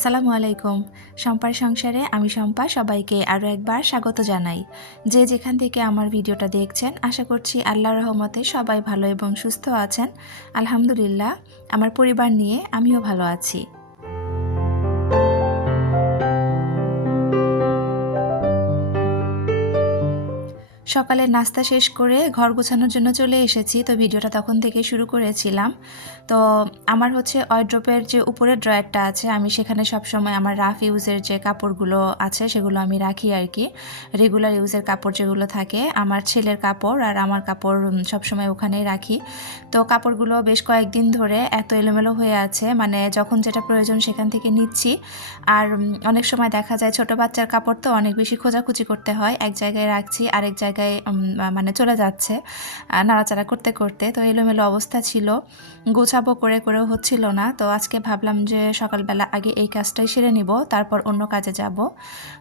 আসসালামু আলাইকুম। শম্পার সংসারে আমি শম্পা সবাইকে আরও একবার স্বাগত জানাই। যে যেখান থেকে আমার ভিডিওটা দেখছেন আশা করছি আল্লাহর রহমতে সবাই ভালো এবং সুস্থ আছেন। আলহামদুলিল্লাহ, আমার পরিবার নিয়ে আমিও ভালো আছি। সকালে নাস্তা শেষ করে ঘর গোছানোর জন্য চলে এসেছি, তো ভিডিওটা তখন থেকে শুরু করেছিলাম। তো আমার হচ্ছে ওয়ারড্রপের যে উপরের ড্রয়ারটা আছে, আমি সেখানে সবসময় আমার রাফ ইউজের যে কাপড়গুলো আছে সেগুলো আমি রাখি আর কি। রেগুলার ইউজের কাপড় যেগুলো থাকে, আমার ছেলের কাপড় আর আমার কাপড় সবসময় ওখানেই রাখি। তো কাপড়গুলো বেশ কয়েকদিন ধরে এত এলোমেলো হয়ে আছে, মানে যখন যেটা প্রয়োজন সেখান থেকে নিচ্ছি। আর অনেক সময় দেখা যায় ছোট বাচ্চার কাপড় তো অনেক বেশি খোঁজাখুঁজি করতে হয়, এক জায়গায় রাখছি আরেক জায়গায় মানে চলে যাচ্ছে নাড়াচাড়া করতে করতে। তো এলোমেলো অবস্থা ছিল, গোছাবো করে করেও হচ্ছিল না। তো আজকে ভাবলাম যে সকালবেলা আগে এই কাজটাই সেরে নিব, তারপর অন্য কাজে যাব।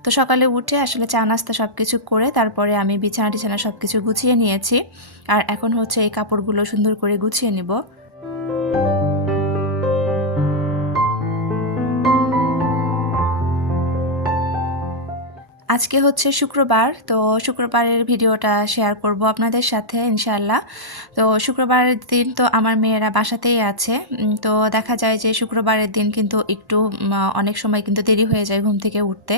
তো সকালে উঠে আসলে চা নাস্তা সব কিছু করে তারপরে আমি বিছানা টিছানা সব কিছু গুছিয়ে নিয়েছি। আর এখন হচ্ছে এই কাপড়গুলো সুন্দর করে গুছিয়ে নিব। আজকে হচ্ছে শুক্রবার, তো শুক্রবারের ভিডিওটা শেয়ার করব আপনাদের সাথে ইনশাআল্লাহ। তো শুক্রবারের দিন তো আমার মেয়েরা বাসাতেই আছে। তো দেখা যায় যে শুক্রবারের দিন কিন্তু একটু অনেক সময় কিন্তু দেরি হয়ে যায় ঘুম থেকে উঠতে।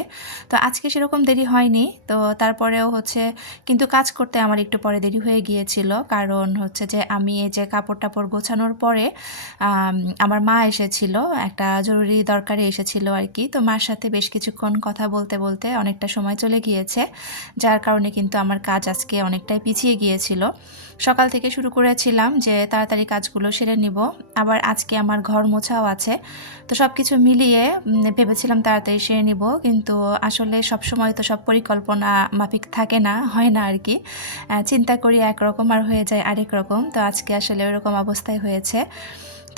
তো আজকে সেরকম দেরি হয়নি, তো তারপরেও হচ্ছে কিন্তু কাজ করতে আমার একটু পরে দেরি হয়ে গিয়েছিল। কারণ হচ্ছে যে আমি এই যে কাপড় টাপড় গোছানোর পরে আমার মা এসেছিল, একটা জরুরি দরকারে এসেছিল আর কি। তো মার সাথে বেশ কিছুক্ষণ কথা বলতে বলতে অনেকটা সময় চলে গিয়েছে, যার কারণে কিন্তু আমার কাজ আজকে অনেকটাই পিছিয়ে গিয়েছিল। সকাল থেকে শুরু করেছিলাম যে তাড়াতাড়ি কাজগুলো সেরে নিব, আবার আজকে আমার ঘর মোছাও আছে। তো সব কিছু মিলিয়ে ভেবেছিলাম তাড়াতাড়ি সেরে নিব, কিন্তু আসলে সব সময় তো সব পরিকল্পনা মাফিক থাকে না, হয় না আর কি। চিন্তা করি একরকম আর হয়ে যায় আরেক রকম। তো আজকে আসলে ওরকম অবস্থায় হয়েছে।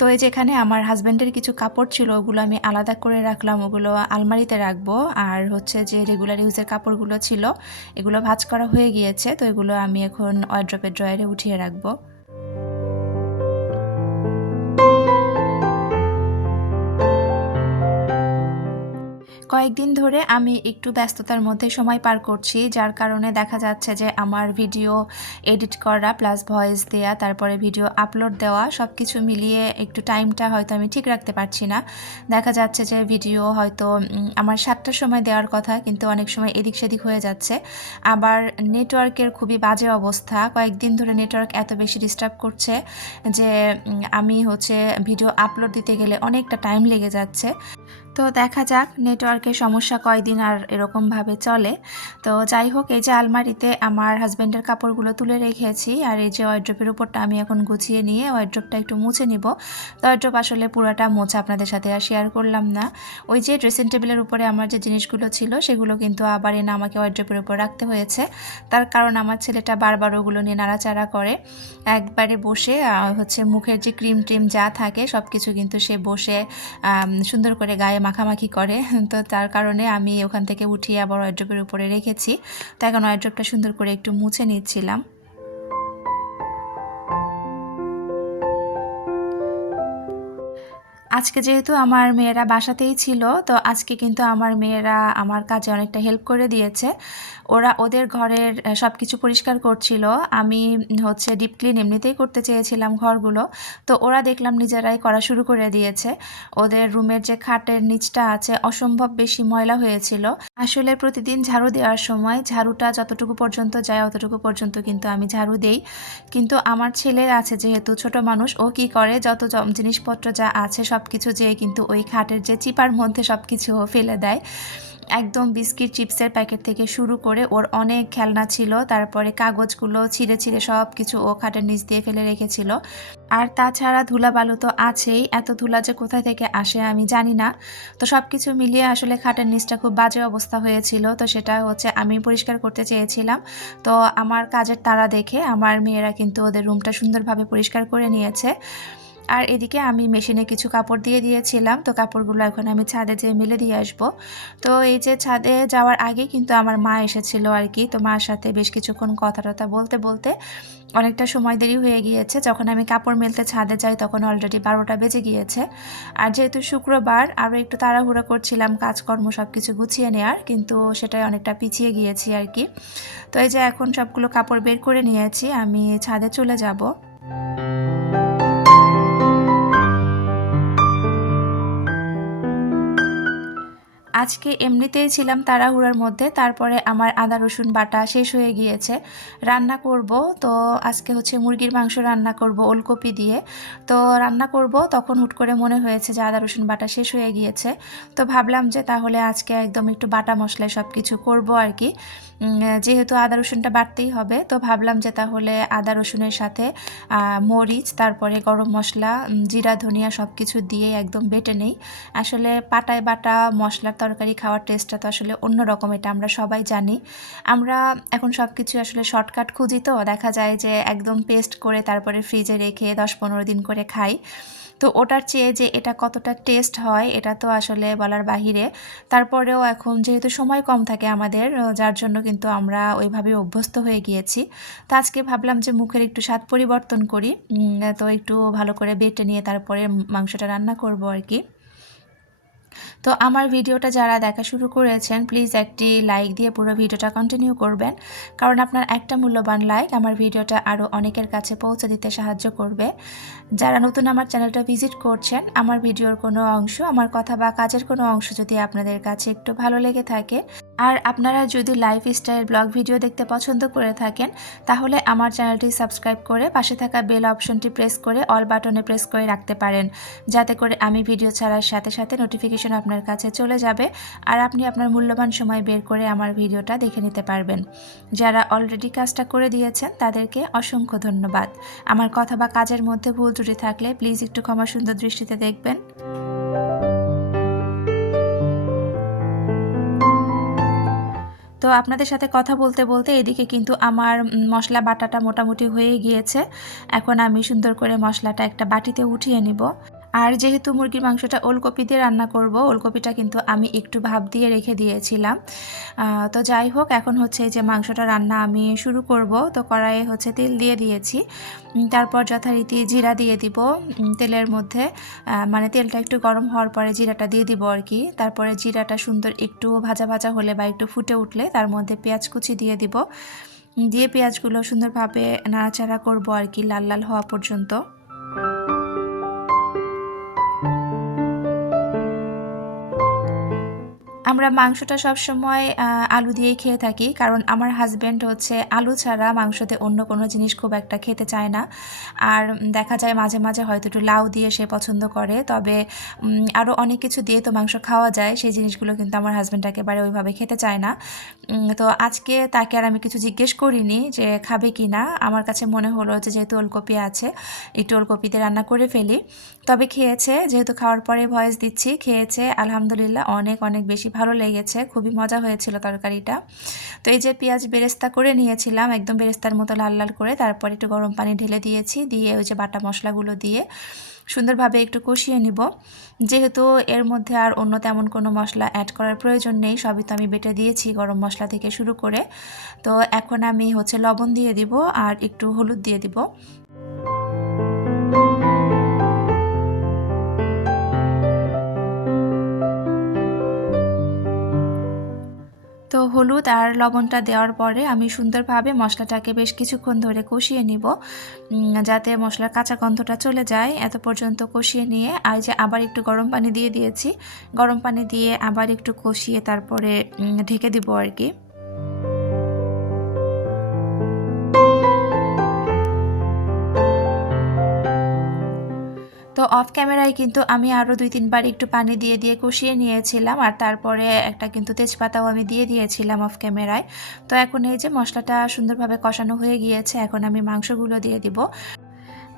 তো এই যেখানে আমার হাজব্যান্ডের কিছু কাপড় ছিল, ওগুলো আমি আলাদা করে রাখলাম, ওগুলো আলমারিতে রাখবো। আর হচ্ছে যে রেগুলার ইউজের কাপড়গুলো ছিল এগুলো ভাঁজ করা হয়ে গিয়েছে, তো এগুলো আমি এখন ওয়ারড্রপের ড্রয়ারে উঠিয়ে রাখবো। কয়েকদিন ধরে আমি একটু ব্যস্ততার মধ্যে সময় পার করছি, যার কারণে দেখা যাচ্ছে যে আমার ভিডিও এডিট করা প্লাস ভয়েস দেওয়া, তারপরে ভিডিও আপলোড দেওয়া, সব কিছু মিলিয়ে একটু টাইমটা হয়তো আমি ঠিক রাখতে পারছি না। দেখা যাচ্ছে যে ভিডিও হয়তো আমার 7টার সময় দেওয়ার কথা, কিন্তু অনেক সময় এদিক সেদিক হয়ে যাচ্ছে। আবার নেটওয়ার্কের খুবই বাজে অবস্থা, কয়েকদিন ধরে নেটওয়ার্ক এত বেশি ডিস্টার্ব করছে যে আমি হচ্ছে ভিডিও আপলোড দিতে গেলে অনেকটা টাইম লেগে যাচ্ছে। তো দেখা যাক নেটওয়ার্কের সমস্যা কয়দিন আর এরকমভাবে চলে। তো যাই হোক, এই যে আলমারিতে আমার হাজব্যান্ডের কাপড়গুলো তুলে রেখেছি, আর এই যে ওয়ারড্রপের উপরটা আমি এখন গুছিয়ে নিয়ে ওয়ারড্রপটা একটু মুছে নিব। তো ওয়ারড্রপ আসলে পুরোটা মোছা আপনাদের সাথে আর শেয়ার করলাম না। ওই যে ড্রেসিং টেবিলের উপরে আমার যে জিনিসগুলো ছিল সেগুলো কিন্তু আবার এনে আমাকে ওয়ারড্রপের উপর রাখতে হয়েছে। তার কারণ আমার ছেলেটা বারবার ওগুলো নিয়ে নাড়াচাড়া করে, একবারে বসে হচ্ছে মুখের যে ক্রিম ট্রিম যা থাকে সব কিছু কিন্তু সে বসে সুন্দর করে গায়ে মাখামাখি করে। তো তার কারণে আমি ওখান থেকে উঠিয়ে আবার ওয়ারড্রপের উপরে রেখেছি। তো এখন ওয়ারড্রপটা সুন্দর করে একটু মুছে নিচ্ছিলাম। আজকে যেহেতু আমার মেয়েরা বাসাতেই ছিল, তো আজকে কিন্তু আমার মেয়েরা আমার কাজে অনেকটা হেল্প করে দিয়েছে। ওরা ওদের ঘরের সব কিছু পরিষ্কার করছিল। আমি হচ্ছে ডিপ ক্লিন এমনিতেই করতে চেয়েছিলাম ঘরগুলো, তো ওরা দেখলাম নিজেরাই করা শুরু করে দিয়েছে। ওদের রুমের যে খাটের নিচটা আছে অসম্ভব বেশি ময়লা হয়েছিল। আসলে প্রতিদিন ঝাড়ু দেওয়ার সময় ঝাড়ুটা যতটুকু পর্যন্ত যায় অতটুকু পর্যন্ত কিন্তু আমি ঝাড়ু দেই, কিন্তু আমার ছেলে আছে যেহেতু ছোট মানুষ, ও কি করে যত জিনিসপত্র যা আছে সব কিছু যেয়ে কিন্তু ওই খাটের যে চিপার মধ্যে সব কিছু ও ফেলে দেয়। একদম বিস্কিট চিপসের প্যাকেট থেকে শুরু করে ওর অনেক খেলনা ছিল, তারপরে কাগজগুলো ছিঁড়ে ছিঁড়ে সব কিছু ও খাটের নিচ দিয়ে ফেলে রেখেছিল। আর তাছাড়া ধুলাবালু তো আছেই, এত ধুলা যে কোথায় থেকে আসে আমি জানি না। তো সব কিছু মিলিয়ে আসলে খাটের নিচটা খুব বাজে অবস্থা হয়েছিল, তো সেটা হচ্ছে আমি পরিষ্কার করতে চেয়েছিলাম। তো আমার কাজের তাড়া দেখে আমার মেয়েরা কিন্তু ওদের রুমটা সুন্দরভাবে পরিষ্কার করে নিয়েছে। আর এদিকে আমি মেশিনে কিছু কাপড় দিয়ে দিয়েছিলাম, তো কাপড়গুলো এখন আমি ছাদে যেয়ে মেলে দিয়ে আসবো। তো এই যে ছাদে যাওয়ার আগে কিন্তু আমার মা এসেছিল আর কি, তো মার সাথে বেশ কিছুক্ষণ কথা টথা বলতে বলতে অনেকটা সময় দেরি হয়ে গিয়েছে। যখন আমি কাপড় মেলতে ছাদে যাই তখন অলরেডি 12টা বেজে গিয়েছে। আর যেহেতু শুক্রবার আরও একটু তাড়াহুড়ো করছিলাম কাজকর্ম সব কিছু গুছিয়ে নেওয়ার, কিন্তু সেটাই অনেকটা পিছিয়ে গিয়েছি আর কি। তো এই যে এখন সবগুলো কাপড় বের করে নিয়েছি, আমি ছাদে চলে যাব। আজকে এমনিতেই ছিলাম তাড়াহুড়োর মধ্যে, তারপরে আমার আদা রসুন বাটা শেষ হয়ে গিয়েছে। রান্না করব, তো আজকে হচ্ছে মুরগির মাংস রান্না করব ওলকপি দিয়ে। তো রান্না করব তখন হুট করে মনে হয়েছে যে আদা রসুন বাটা শেষ হয়ে গিয়েছে। তো ভাবলাম যে তাহলে আজকে একদম একটু বাটা মশলায় সব কিছু করবো আর কি। যেহেতু আদা রসুনটা বাটতেই হবে, তো ভাবলাম যে তাহলে আদা রসুনের সাথে মরিচ, তারপরে গরম মশলা, জিরা ধনিয়া সব কিছু দিয়ে একদম বেটে নেই। আসলে পাটায় বাটা মশলার তরকারি খাওয়ার টেস্টটা তো আসলে অন্যরকম, এটা আমরা সবাই জানি। আমরা এখন সব কিছু আসলে শর্টকাট খুঁজি, তো দেখা যায় যে একদম পেস্ট করে তারপরে ফ্রিজে রেখে 10-15 দিন করে খাই। তো ওটার চেয়ে যে এটা কতটা টেস্ট হয় এটা তো আসলে বলার বাহিরে। তারপরেও এখন যেহেতু সময় কম থাকে আমাদের, যার জন্য কিন্তু আমরা ওইভাবে অভ্যস্ত হয়ে গিয়েছি। তো আজকে ভাবলাম যে মুখের একটু স্বাদ পরিবর্তন করি, তো একটু ভালো করে বেটে নিয়ে তারপরে মাংসটা রান্না করব আর কি। তো আমার ভিডিওটা যারা দেখা শুরু করেছেন প্লিজ একটি লাইক দিয়ে পুরো ভিডিওটা কন্টিনিউ করবেন, কারণ আপনার একটা মূল্যবান লাইক আমার ভিডিওটা আরও অনেকের কাছে পৌঁছে দিতে সাহায্য করবে। যারা নতুন আমার চ্যানেলটা ভিজিট করছেন, আমার ভিডিওর কোনো অংশ, আমার কথা বা কাজের কোনো অংশ যদি আপনাদের কাছে একটু ভালো লেগে থাকে, আর আপনারা যদি লাইফস্টাইল ব্লগ ভিডিও দেখতে পছন্দ করে থাকেন, তাহলে আমার চ্যানেলটি সাবস্ক্রাইব করে পাশে থাকা বেল অপশনটি প্রেস করে অল বাটনে প্রেস করে রাখতে পারেন, যাতে করে আমি ভিডিও ছাড়ার সাথে সাথে নোটিফিকেশন আপনার কাছে চলে যাবে আর আপনি আপনার মূল্যবান সময় বের করে আমার ভিডিওটা দেখে নিতে পারবেন। যারা অলরেডি কাজটা করে দিয়েছেন তাদেরকে অসংখ্য ধন্যবাদ। আমার কথা বা কাজের মধ্যে ভুল ত্রুটি থাকলে প্লিজ একটু ক্ষমা সুন্দর দৃষ্টিতে দেখবেন। তো আপনাদের সাথে কথা বলতে বলতে এদিকে কিন্তু আমার মশলা বাটাটা মোটামুটি হয়ে গিয়েছে। এখন আমি সুন্দর করে মশলাটা একটা বাটিতে উঠিয়ে নিব। আর যেহেতু মুরগির মাংসটা ওলকপি দিয়ে রান্না করব, ওলকপিটা কিন্তু আমি একটু ভাপ দিয়ে রেখে দিয়েছিলাম। তো যাই হোক, এখন হচ্ছে যে মাংসটা রান্না আমি শুরু করব। তো কড়াইয়ে হচ্ছে তেল দিয়ে দিয়েছি, তারপর যথারীতি জিরা দিয়ে দিব তেলের মধ্যে। মানে তেলটা একটু গরম হওয়ার পরে জিরাটা দিয়ে দিব আর কি। তারপরে জিরাটা সুন্দর একটু ভাজা ভাজা হলে বা একটু ফুটে উঠলে তার মধ্যে পেঁয়াজ কুচি দিয়ে দিব, দিয়ে পেঁয়াজগুলো সুন্দরভাবে নাড়াচাড়া করব আর কি, লাল লাল হওয়া পর্যন্ত। আমরা মাংসটা সবসময় আলু দিয়েই খেয়ে থাকি, কারণ আমার হাজব্যান্ড হচ্ছে আলু ছাড়া মাংসতে অন্য কোনো জিনিস খুব একটা খেতে চায় না। আর দেখা যায় মাঝে মাঝে হয়তো একটু লাউ দিয়ে সে পছন্দ করে, তবে আরও অনেক কিছু দিয়ে তো মাংস খাওয়া যায়, সেই জিনিসগুলো কিন্তু আমার হাজব্যান্ড একেবারে ওইভাবে খেতে চায় না। তো আজকে তাকে আর আমি কিছু জিজ্ঞেস করিনি যে খাবে কি না। আমার কাছে মনে হলো যে যেহেতু ওলকপি আছে একটু ওলকপিতে রান্না করে ফেলি। তবে খেয়েছে, যেহেতু খাওয়ার পরে ভয়েস দিচ্ছি, খেয়েছে আলহামদুলিল্লাহ, অনেক অনেক বেশি ভালো লেগেছে, খুবই মজা হয়েছিল তরকারিটা। তো এই যে পেঁয়াজ বেরেস্তা করে নিয়েছিলাম একদম বেরেস্তার মতো লাল লাল করে, তারপর একটু গরম পানি ঢেলে দিয়েছি, দিয়ে ওই যে বাটা মশলাগুলো দিয়ে সুন্দরভাবে একটু কষিয়ে নিব। যেহেতু এর মধ্যে আর অন্য তেমন কোনো মশলা অ্যাড করার প্রয়োজন নেই, সবই তো আমি বেটে দিয়েছি গরম মশলা থেকে শুরু করে। তো এখন আমি হচ্ছে লবণ দিয়ে দিব আর একটু হলুদ দিয়ে দিব। তো হলুদ আর লবণটা দেওয়ার পরে আমি সুন্দরভাবে মশলাটাকে বেশ কিছুক্ষণ ধরে কষিয়ে নিব, যাতে মশলার কাঁচা গন্ধটা চলে যায়। এত পর্যন্ত কষিয়ে নিয়ে আর যে আবার একটু গরম পানি দিয়ে দিয়েছি, গরম পানি দিয়ে আবার একটু কষিয়ে তারপরে ঢেকে দিব আর কি। তো অফ ক্যামেরায় কিন্তু আমি আরও 2-3 বার একটু পানি দিয়ে দিয়ে কষিয়ে নিয়েছিলাম, আর তারপরে একটা কিন্তু তেজপাতাও আমি দিয়ে দিয়েছিলাম অফ ক্যামেরায়। তো এখন এই যে মশলাটা সুন্দরভাবে কষানো হয়ে গিয়েছে, এখন আমি মাংসগুলো দিয়ে দিব।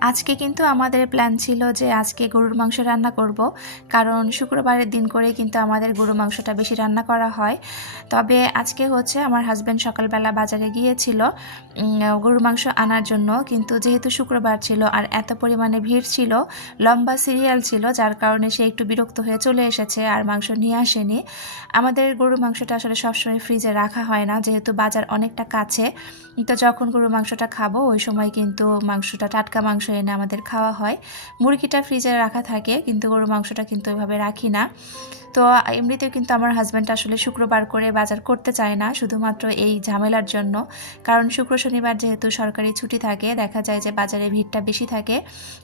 আজকে কিন্তু আমাদের প্ল্যান ছিল যে আজকে গরুর মাংস রান্না করব, কারণ শুক্রবারের দিন করে কিন্তু আমাদের গরুর মাংসটা বেশি রান্না করা হয়। তবে আজকে হচ্ছে আমার হাজব্যান্ড সকালবেলা বাজারে গিয়েছিল গরুর মাংস আনার জন্য, কিন্তু যেহেতু শুক্রবার ছিল আর এত পরিমাণে ভিড় ছিল, লম্বা সিরিয়াল ছিল, যার কারণে সে একটু বিরক্ত হয়ে চলে এসেছে আর মাংস নিয়ে আসেনি। আমাদের গরুর মাংসটা আসলে সবসময় ফ্রিজে রাখা হয় না, যেহেতু বাজার অনেকটা কাছে। তো যখন গরুর মাংসটা খাবো ওই সময় কিন্তু মাংসটা টাটকা মাংস এনে আমাদের খাওয়া হয়। মুরগিটা ফ্রিজে রাখা থাকে, কিন্তু গরুর মাংসটা কিন্তু ওইভাবে রাখি না। তো এমনিতেও কিন্তু আমার হাজব্যান্ড আসলে শুক্রবার করে বাজার করতে চায় না, শুধুমাত্র এই ঝামেলার জন্য। কারণ শুক্র শনিবার যেহেতু সরকারি ছুটি থাকে, দেখা যায় যে বাজারে ভিড়টা বেশি থাকে।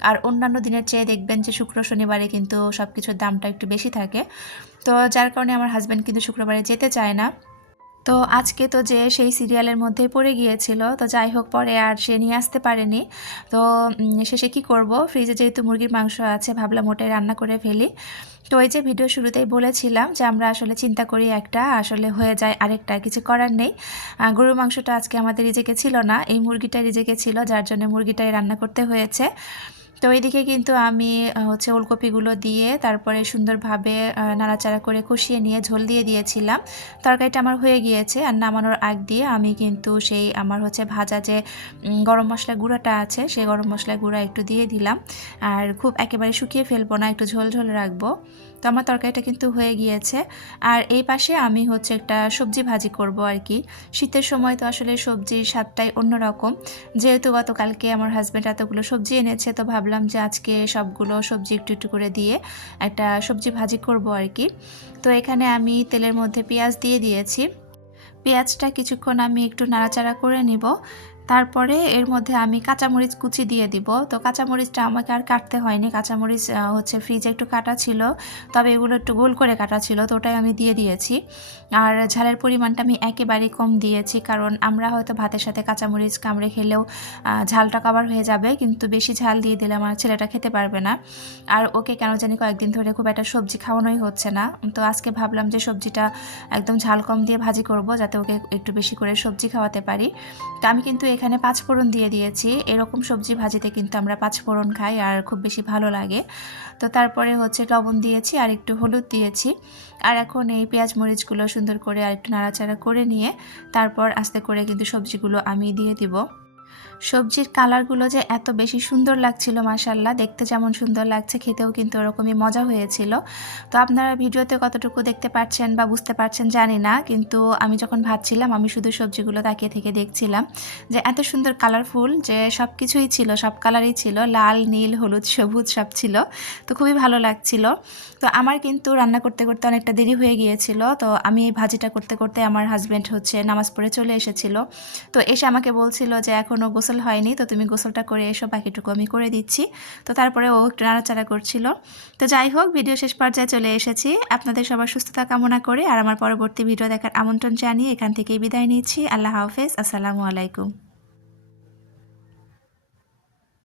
আর অন্যান্য দিনের চেয়ে দেখবেন যে শুক্র শনিবারে কিন্তু সব কিছুর দামটা একটু বেশি থাকে। তো যার কারণে আমার হাজব্যান্ড কিন্তু শুক্রবারে যেতে চায় না। তো আজকে তো যে সেই সিরিয়ালের মধ্যেই পড়ে গিয়েছিল, তো যাই হোক পরে আর সে নিয়ে আসতে পারেনি। তো শেষে কি করব, ফ্রিজে যেহেতু মুরগির মাংস আছে ভাবলাম ওটাই রান্না করে ফেলি। তো ওই যে ভিডিও শুরুতেই বলেছিলাম যে আমরা আসলে চিন্তা করি একটা, আসলে হয়ে যায় আরেকটা, কিছু করার নেই। গরুর মাংসটা আজকে আমাদের রিজেকে ছিল না, এই মুরগিটা রিজেকে ছিল, যার জন্য মুরগিটাই রান্না করতে হয়েছে। তো এইদিকে কিন্তু আমি হচ্ছে ওলকপিগুলো দিয়ে তারপরে সুন্দরভাবে নাড়াচাড়া করে কষিয়ে নিয়ে ঝোল দিয়ে দিয়েছিলাম। তরকারিটা আমার হয়ে গিয়েছে, আর নামানোর আগ দিয়ে আমি কিন্তু সেই আমার হচ্ছে ভাজা যে গরম মশলা গুঁড়াটা আছে সেই গরম মশলা গুঁড়া একটু দিয়ে দিলাম। আর খুব একেবারে শুকিয়ে ফেলবো না, একটু ঝোল ঝোল রাখবো। তো আমার তরকারিটা কিন্তু হয়ে গিয়েছে। আর এই পাশে আমি হচ্ছে একটা সবজি ভাজি করব আর কি। শীতের সময় তো আসলে সবজির স্বাদটাই অন্যরকম। যেহেতু গতকালকে আমার হাজব্যান্ড এতগুলো সবজি এনেছে, তো ভাবলাম যে আজকে সবগুলো সবজি একটু একটু করে দিয়ে একটা সবজি ভাজি করব আর কি। তো এখানে আমি তেলের মধ্যে পেঁয়াজ দিয়ে দিয়েছি। পেঁয়াজটা কিছুক্ষণ আমি একটু নাড়াচাড়া করে নিব। তারপরে এর মধ্যে আমি কাঁচামরিচ কুচি দিয়ে দিব। তো কাঁচামরিচটা আমাকে আর কাটতে হয়নি, কাঁচামরিচ হচ্ছে ফ্রিজে একটু কাটা ছিল, তবে এগুলো একটু গোল করে কাটা ছিল, তো ওটাই আমি দিয়ে দিয়েছি। আর ঝালের পরিমাণটা আমি একেবারেই কম দিয়েছি, কারণ আমরা হয়তো ভাতের সাথে কাঁচামরিচ কামড়ে খেলেও ঝালটা কভার হয়ে যাবে, কিন্তু বেশি ঝাল দিয়ে দিলে আমার ছেলেটা খেতে পারবে না। আর ওকে কেন জানি কয়েকদিন ধরে খুব একটা সবজি খাওয়ানোই হচ্ছে না। তো আজকে ভাবলাম যে সবজিটা একদম ঝাল কম দিয়ে ভাজি করব, যাতে ওকে একটু বেশি করে সবজি খাওয়াতে পারি। তো আমি কিন্তু এখানে পাঁচফোড়ন দিয়ে দিয়েছি। এরকম সবজি ভাজিতে কিন্তু আমরা পাঁচফোড়ন খাই আর খুব বেশি ভালো লাগে। তো তারপরে হচ্ছে লবণ দিয়েছি আর একটু হলুদ দিয়েছি। আর এখন এই পেঁয়াজ মরিচগুলো সুন্দর করে আর একটু নাড়াচাড়া করে নিয়ে তারপর আস্তে করে কিন্তু সবজিগুলো আমি দিয়ে দিব। সবজির কালারগুলো যে এত বেশি সুন্দর লাগছিল, মাশাআল্লাহ, দেখতে যেমন সুন্দর লাগছে খেতেও কিন্তু ওরকমই মজা হয়েছিল। তো আপনারা ভিডিওতে কতটুকু দেখতে পাচ্ছেন বা বুঝতে পারছেন জানি না, কিন্তু আমি যখন ভাজছিলাম আমি শুধু সবজিগুলো তাকিয়ে থেকে দেখছিলাম যে এত সুন্দর কালারফুল, যে সব কিছুই ছিল, সব কালারই ছিল, লাল নীল হলুদ সবুজ সব ছিল। তো খুবই ভালো লাগছিল। তো আমার কিন্তু রান্না করতে করতে অনেকটা দেরি হয়ে গিয়েছিল। তো আমি এই ভাজিটা করতে করতে আমার হাজব্যান্ড হচ্ছে নামাজ পড়ে চলে এসেছিল। তো এসে আমাকে বলছিল যে এখনও গোসল হয়নি, তো তুমি গোসলটা করে এসো, বাকিটুকু আমি করে দিচ্ছি। তো তারপরে ও একটু নাড়াচাড়া করছিল। তো যাই হোক, ভিডিও শেষ পর্যায়ে চলে এসেছি। আপনাদের সবার সুস্থতা কামনা করে আর আমার পরবর্তী ভিডিও দেখার আমন্ত্রণ জানিয়ে এখান থেকেই বিদায় নিচ্ছি। আল্লাহ হাফেজ, আসসালামু আলাইকুম।